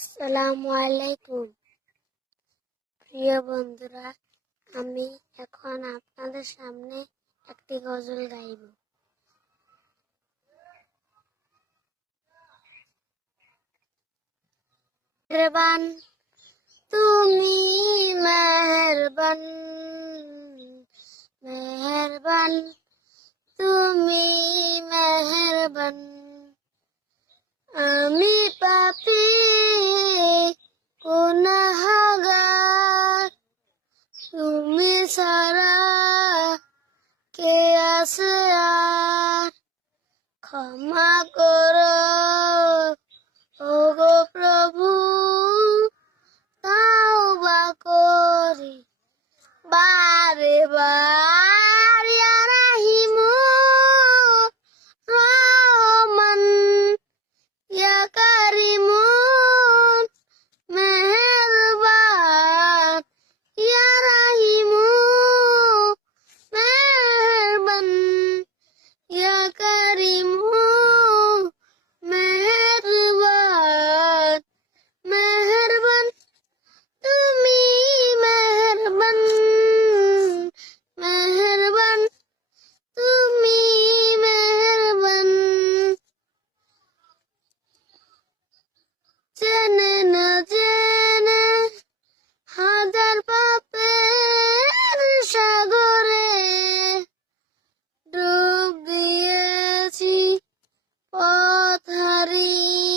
আসসালামু আলাইকুম প্রিয় বন্ধুরা, আমি এখন আপনাদের সামনে একটি গজল গাইব। মেহেরবান তুমি, মেহেরবান মেহেরবান তুমি, মেহেরবান আমি পাপী গুনাহগার, তুমি ছাড়া কে আছে আর, ক্ষমা করো ওগো প্রভু, তাওবা করি বারে বার। ইয়া রাহিমু রহমান, ইয়া কারিমুন মেহেরবান, ইয়া রাহিমু মেহেরবান, ইয়া কারিমু মেহেরবান। মেহেরবান তুমি, মেহেরবান মেহেরবান তুমি, মেহেরবান জেনে না জেনে হাজার পাপের সাগরে ডুব দিয়েছি পথ হারিয়ে।